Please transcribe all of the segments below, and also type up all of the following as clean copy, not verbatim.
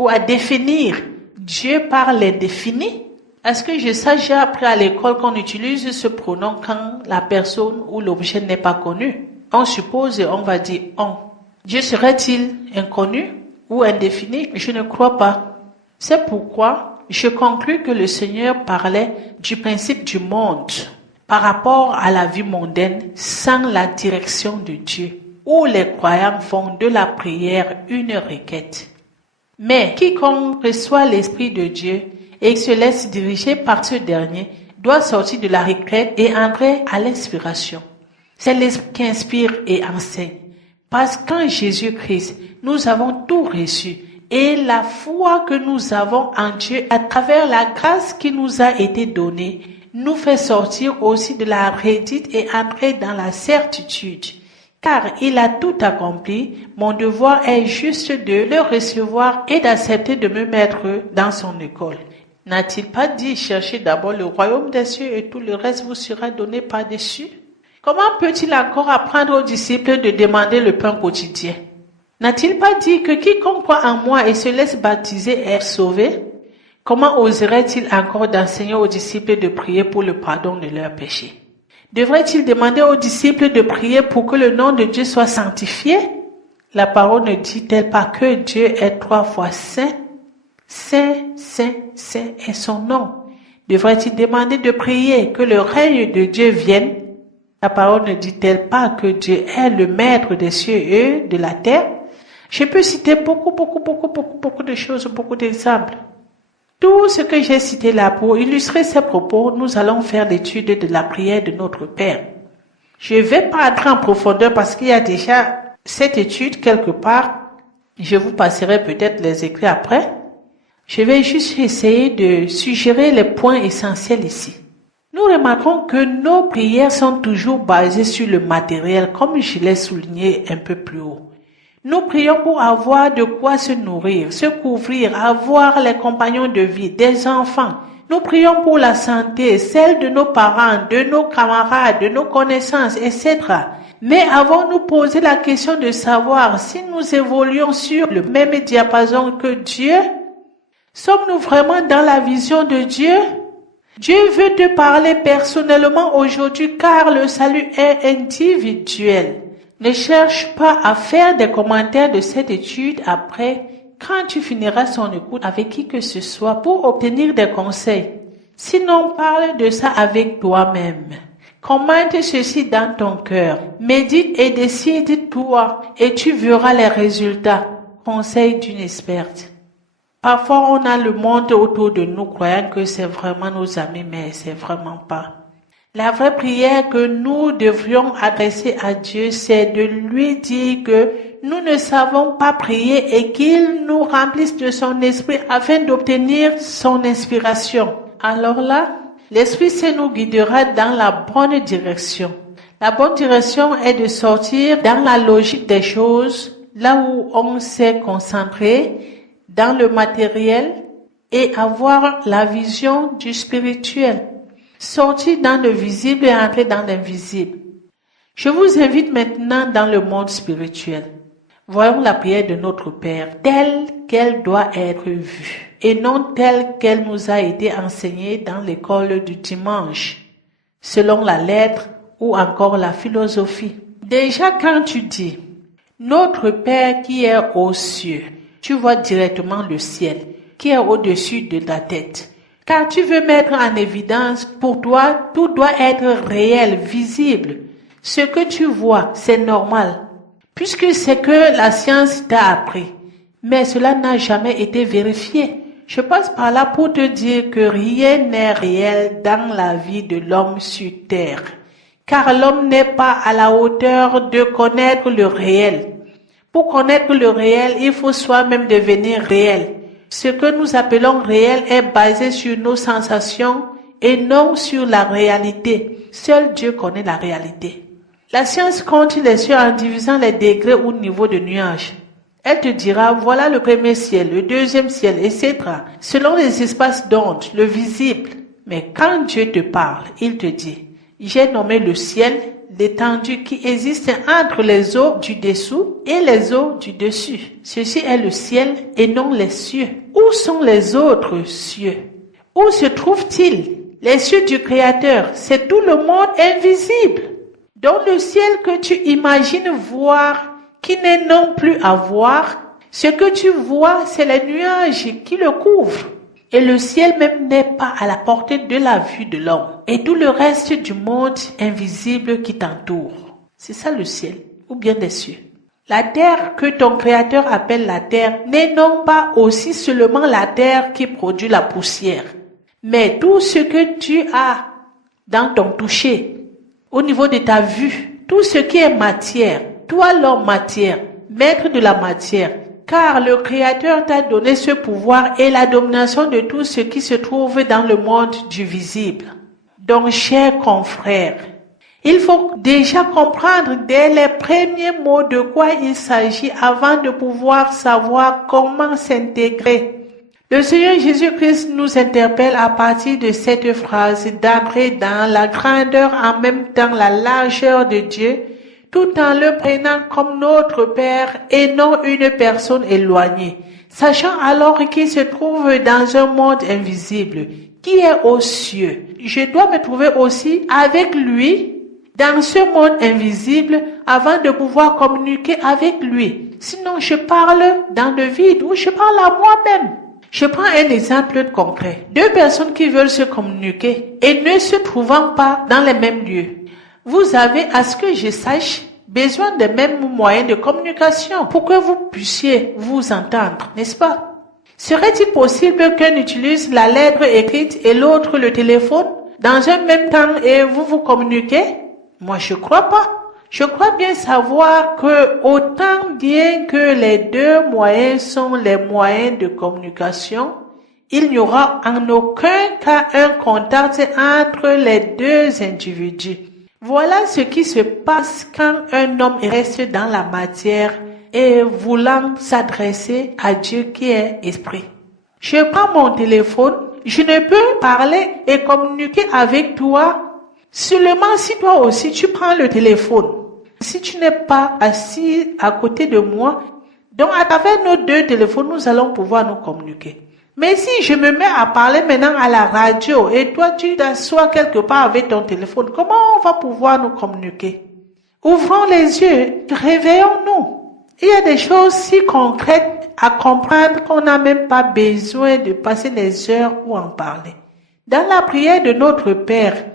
ou à définir Dieu par l'indéfini. Est-ce que j'ai appris à l'école qu'on utilise ce pronom quand la personne ou l'objet n'est pas connu? On suppose et on va dire on. Dieu serait-il inconnu ou indéfini? Je ne crois pas. C'est pourquoi je conclus que le Seigneur parlait du principe du monde par rapport à la vie mondaine sans la direction de Dieu, où les croyants font de la prière une requête. Mais quiconque reçoit l'Esprit de Dieu et se laisse diriger par ce dernier doit sortir de la requête et entrer à l'inspiration. C'est l'Esprit qui inspire et enseigne. Parce qu'en Jésus-Christ, nous avons tout reçu. Et la foi que nous avons en Dieu à travers la grâce qui nous a été donnée nous fait sortir aussi de la redite et entrer dans la certitude. Car il a tout accompli, mon devoir est juste de le recevoir et d'accepter de me mettre dans son école. N'a-t-il pas dit, cherchez d'abord le royaume des cieux et tout le reste vous sera donné par-dessus? Comment peut-il encore apprendre aux disciples de demander le pain quotidien? N'a-t-il pas dit que quiconque croit en moi et se laisse baptiser est sauvé? Comment oserait-il encore d'enseigner aux disciples de prier pour le pardon de leurs péchés? Devrait-il demander aux disciples de prier pour que le nom de Dieu soit sanctifié? La parole ne dit-elle pas que Dieu est 3 fois saint? Saint, saint, saint est son nom. Devrait-il demander de prier que le règne de Dieu vienne? La parole ne dit-elle pas que Dieu est le maître des cieux et de la terre? Je peux citer beaucoup de choses, beaucoup d'exemples. Tout ce que j'ai cité là pour illustrer ces propos, nous allons faire l'étude de la prière de notre Père. Je ne vais pas entrer en profondeur parce qu'il y a déjà cette étude quelque part. Je vous passerai peut-être les écrits après. Je vais juste essayer de suggérer les points essentiels ici. Nous remarquons que nos prières sont toujours basées sur le matériel, comme je l'ai souligné un peu plus haut. Nous prions pour avoir de quoi se nourrir, se couvrir, avoir les compagnons de vie, des enfants. Nous prions pour la santé, celle de nos parents, de nos camarades, de nos connaissances, etc. Mais avons-nous posé la question de savoir si nous évoluons sur le même diapason que Dieu? Sommes-nous vraiment dans la vision de Dieu? Dieu veut te parler personnellement aujourd'hui car le salut est individuel. Ne cherche pas à faire des commentaires de cette étude après quand tu finiras son écoute avec qui que ce soit pour obtenir des conseils. Sinon, parle de ça avec toi-même. Commente ceci dans ton cœur. Médite et décide toi et tu verras les résultats. Conseil d'une experte. Parfois, on a le monde autour de nous croyant que c'est vraiment nos amis, mais c'est vraiment pas. La vraie prière que nous devrions adresser à Dieu, c'est de lui dire que nous ne savons pas prier et qu'il nous remplisse de son esprit afin d'obtenir son inspiration. Alors là, l'Esprit Saint nous guidera dans la bonne direction. La bonne direction est de sortir dans la logique des choses, là où on s'est concentré, dans le matériel et avoir la vision du spirituel. Sortir dans le visible et entrer dans l'invisible. Je vous invite maintenant dans le monde spirituel. Voyons la prière de notre Père telle qu'elle doit être vue et non telle qu'elle nous a été enseignée dans l'école du dimanche, selon la lettre ou encore la philosophie. Déjà quand tu dis « Notre Père qui est aux cieux », tu vois directement le ciel qui est au-dessus de ta tête. Car tu veux mettre en évidence, pour toi, tout doit être réel, visible. Ce que tu vois, c'est normal, puisque c'est que la science t'a appris. Mais cela n'a jamais été vérifié. Je passe par là pour te dire que rien n'est réel dans la vie de l'homme sur terre. Car l'homme n'est pas à la hauteur de connaître le réel. Pour connaître le réel, il faut soi-même devenir réel. Ce que nous appelons réel est basé sur nos sensations et non sur la réalité. Seul Dieu connaît la réalité. La science compte les cieux en divisant les degrés ou niveaux de nuages. Elle te dira, voilà le premier ciel, le deuxième ciel, etc. Selon les espaces d'onde, le visible. Mais quand Dieu te parle, il te dit, j'ai nommé le ciel l'étendue qui existe entre les eaux du dessous et les eaux du dessus. Ceci est le ciel et non les cieux. Où sont les autres cieux? Où se trouvent-ils? Les cieux du Créateur, c'est tout le monde invisible. Dans le ciel que tu imagines voir, qui n'est non plus à voir, ce que tu vois, c'est les nuages qui le couvrent. Et le ciel même n'est pas à la portée de la vue de l'homme. Et tout le reste du monde invisible qui t'entoure. C'est ça le ciel, ou bien les cieux. La terre que ton Créateur appelle la terre n'est non pas aussi seulement la terre qui produit la poussière, mais tout ce que tu as dans ton toucher, au niveau de ta vue, tout ce qui est matière, toi l'homme matière, maître de la matière, car le Créateur t'a donné ce pouvoir et la domination de tout ce qui se trouve dans le monde du visible. Donc, chers confrères, il faut déjà comprendre dès les premiers mots de quoi il s'agit avant de pouvoir savoir comment s'intégrer. Le Seigneur Jésus-Christ nous interpelle à partir de cette phrase d'entrer dans la grandeur en même temps la largeur de Dieu, tout en le prenant comme notre Père et non une personne éloignée, sachant alors qu'il se trouve dans un monde invisible, qui est aux cieux. Je dois me trouver aussi avec lui dans ce monde invisible avant de pouvoir communiquer avec lui. Sinon, je parle dans le vide ou je parle à moi-même. Je prends un exemple concret. Deux personnes qui veulent se communiquer et ne se trouvant pas dans les mêmes lieux. Vous avez, à ce que je sache, besoin des mêmes moyens de communication pour que vous puissiez vous entendre, n'est-ce pas? Serait-il possible qu'un utilise la lettre écrite et l'autre le téléphone dans un même temps et vous vous communiquez? Moi, je crois pas. Je crois bien savoir que autant bien que les deux moyens sont les moyens de communication, il n'y aura en aucun cas un contact entre les deux individus. Voilà ce qui se passe quand un homme reste dans la matière et voulant s'adresser à Dieu qui est esprit. Je prends mon téléphone, je ne peux parler et communiquer avec toi seulement si toi aussi tu prends le téléphone. Si tu n'es pas assis à côté de moi, donc à travers nos deux téléphones, nous allons pouvoir nous communiquer. Mais si je me mets à parler maintenant à la radio et toi tu t'assois quelque part avec ton téléphone, comment on va pouvoir nous communiquer? Ouvrons les yeux, réveillons-nous. Il y a des choses si concrètes à comprendre qu'on n'a même pas besoin de passer des heures pour en parler. Dans la prière de notre Père,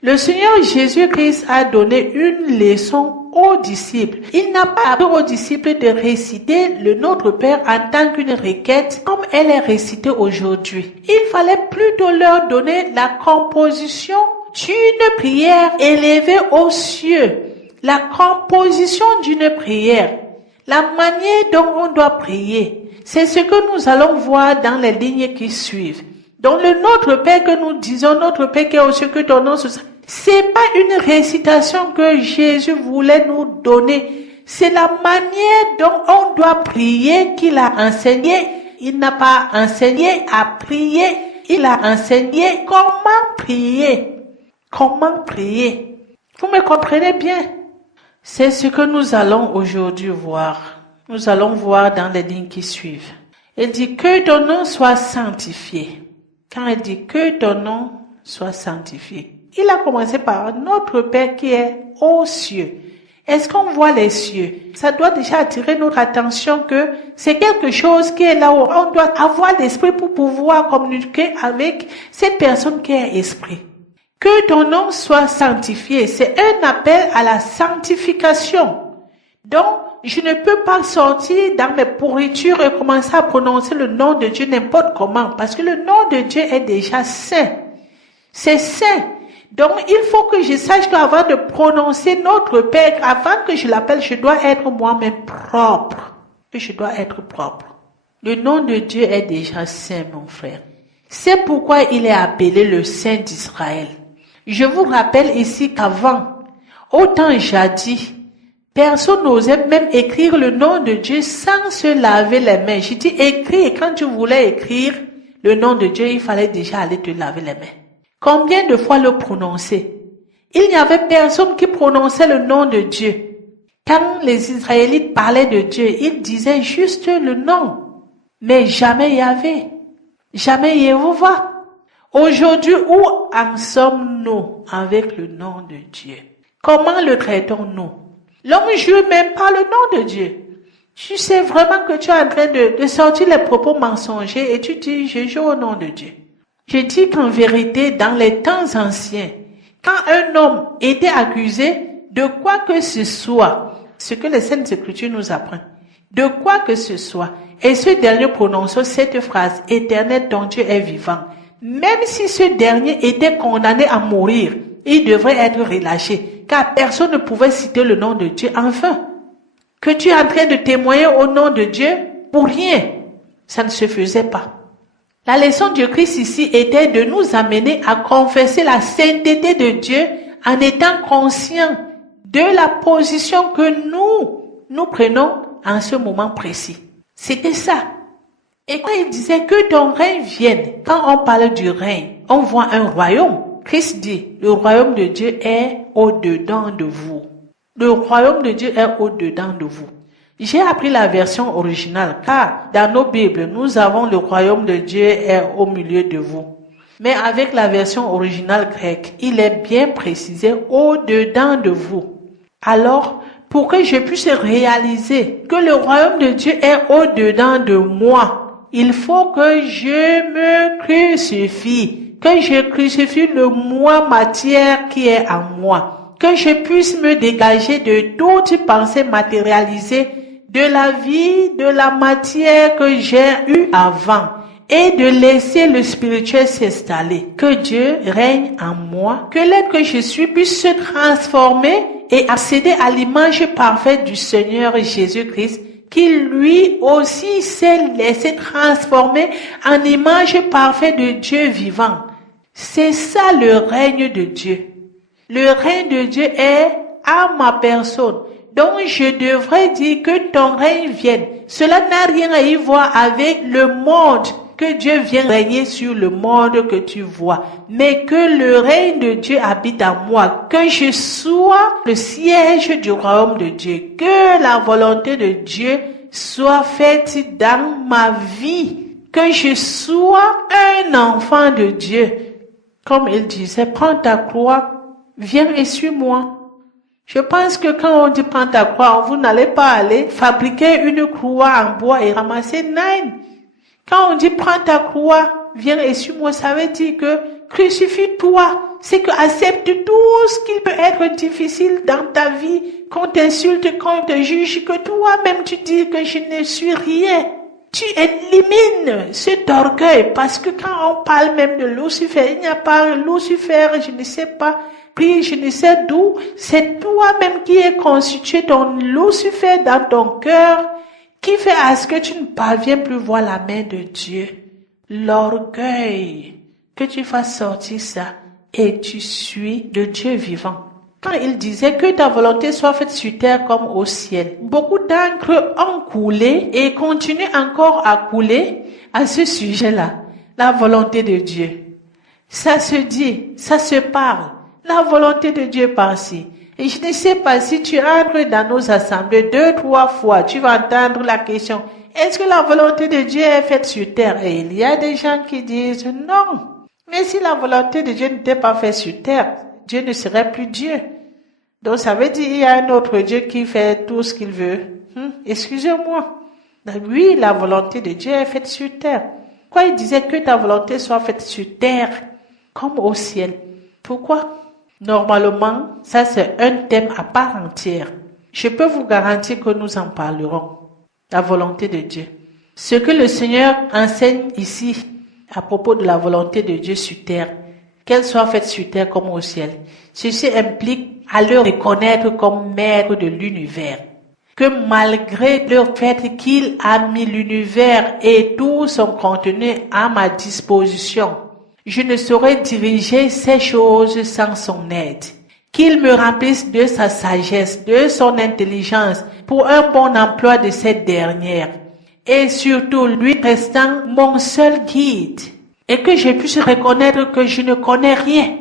le Seigneur Jésus-Christ a donné une leçon aux disciples. Il n'a pas appris aux disciples de réciter le Notre Père en tant qu'une requête comme elle est récitée aujourd'hui. Il fallait plutôt leur donner la composition d'une prière élevée aux cieux. La composition d'une prière. La manière dont on doit prier. C'est ce que nous allons voir dans les lignes qui suivent. Dans le Notre Père que nous disons, Notre Père qui est aux cieux, que ton nom soit. C'est pas une récitation que Jésus voulait nous donner. C'est la manière dont on doit prier qu'il a enseigné. Il n'a pas enseigné à prier. Il a enseigné comment prier. Comment prier. Vous me comprenez bien? C'est ce que nous allons aujourd'hui voir. Nous allons voir dans les lignes qui suivent. Il dit que ton nom soit sanctifié. Quand il dit que ton nom soit sanctifié, il a commencé par notre Père qui est aux cieux. Est-ce qu'on voit les cieux? Ça doit déjà attirer notre attention que c'est quelque chose qui est là-haut. On doit avoir l'esprit pour pouvoir communiquer avec cette personne qui est esprit. Que ton nom soit sanctifié, c'est un appel à la sanctification. Donc, je ne peux pas sortir dans mes pourritures et commencer à prononcer le nom de Dieu n'importe comment, parce que le nom de Dieu est déjà saint. C'est saint. Donc, il faut que je sache qu'avant de prononcer notre Père, avant que je l'appelle, je dois être moi-même propre. Je dois être propre. Le nom de Dieu est déjà saint, mon frère. C'est pourquoi il est appelé le Saint d'Israël. Je vous rappelle ici qu'avant, au temps jadis, personne n'osait même écrire le nom de Dieu sans se laver les mains. Je dis écrire, et quand tu voulais écrire le nom de Dieu, il fallait déjà aller te laver les mains. Combien de fois le prononcer? Il n'y avait personne qui prononçait le nom de Dieu. Quand les Israélites parlaient de Dieu, ils disaient juste le nom, mais jamais Yahvé, jamais Yehovah. Aujourd'hui, où en sommes-nous avec le nom de Dieu? Comment le traitons-nous? L'homme ne joue même pas le nom de Dieu. Tu sais vraiment que tu es en train de sortir les propos mensongers et tu dis, je joue au nom de Dieu. Je dis qu'en vérité, dans les temps anciens, quand un homme était accusé de quoi que ce soit, ce que les Saintes Écritures nous apprennent, de quoi que ce soit, et ce dernier prononçait cette phrase, Éternel ton Dieu est vivant, même si ce dernier était condamné à mourir, il devrait être relâché, car personne ne pouvait citer le nom de Dieu en vain. Que tu es en train de témoigner au nom de Dieu pour rien, ça ne se faisait pas. La leçon de Christ ici était de nous amener à confesser la sainteté de Dieu en étant conscients de la position que nous prenons en ce moment précis. C'était ça. Et quand il disait que ton règne vienne, quand on parle du règne, on voit un royaume. Christ dit, le royaume de Dieu est au-dedans de vous. Le royaume de Dieu est au-dedans de vous. J'ai appris la version originale car dans nos Bibles, nous avons le royaume de Dieu est au milieu de vous. Mais avec la version originale grecque, il est bien précisé au-dedans de vous. Alors, pour que je puisse réaliser que le royaume de Dieu est au-dedans de moi, il faut que je me crucifie, que je crucifie le moi matière qui est en moi, que je puisse me dégager de toute pensée matérialisée de la vie, de la matière que j'ai eue avant et de laisser le spirituel s'installer. Que Dieu règne en moi, que l'être que je suis puisse se transformer et accéder à l'image parfaite du Seigneur Jésus-Christ qui lui aussi s'est laissé transformer en image parfaite de Dieu vivant. C'est ça le règne de Dieu. Le règne de Dieu est à ma personne. Donc je devrais dire que ton règne vienne. Cela n'a rien à y voir avec le monde, que Dieu vienne régner sur le monde que tu vois. Mais que le règne de Dieu habite en moi, que je sois le siège du royaume de Dieu, que la volonté de Dieu soit faite dans ma vie, que je sois un enfant de Dieu. Comme il disait, prends ta croix, viens et suis-moi. Je pense que quand on dit prends ta croix, vous n'allez pas aller fabriquer une croix en bois et ramasser nine. Quand on dit prends ta croix, viens et suis-moi, ça veut dire que crucifie-toi. C'est que accepte tout ce qui peut être difficile dans ta vie, qu'on t'insulte, qu'on te juge, que toi-même tu dis que je ne suis rien. Tu élimines cet orgueil parce que quand on parle même de Lucifer, il n'y a pas Lucifer, je ne sais pas, puis je ne sais d'où, c'est toi-même qui est constitué ton Lucifer dans ton cœur qui fait à ce que tu ne parviens plus voir la main de Dieu. L'orgueil, que tu fasses sortir ça et tu suis le Dieu vivant. Quand il disait que ta volonté soit faite sur terre comme au ciel, beaucoup d'encre ont coulé et continuent encore à couler à ce sujet-là. La volonté de Dieu. Ça se dit, ça se parle. La volonté de Dieu par-ci. Et je ne sais pas si tu entres dans nos assemblées 2-3 fois, tu vas entendre la question, est-ce que la volonté de Dieu est faite sur terre? Et il y a des gens qui disent non. Mais si la volonté de Dieu n'était pas faite sur terre, Dieu ne serait plus Dieu. Donc ça veut dire qu'il y a un autre Dieu qui fait tout ce qu'il veut. Excusez-moi. Oui, la volonté de Dieu est faite sur terre. Pourquoi il disait que ta volonté soit faite sur terre comme au ciel? Pourquoi? Normalement, ça c'est un thème à part entière. Je peux vous garantir que nous en parlerons. La volonté de Dieu. Ce que le Seigneur enseigne ici à propos de la volonté de Dieu sur terre, qu'elle soit faite sur terre comme au ciel, ceci implique à le reconnaître comme maître de l'univers. Que malgré le fait qu'il a mis l'univers et tout son contenu à ma disposition, je ne saurais diriger ces choses sans son aide. Qu'il me remplisse de sa sagesse, de son intelligence pour un bon emploi de cette dernière. Et surtout lui restant mon seul guide. Et que je puisse reconnaître que je ne connais rien.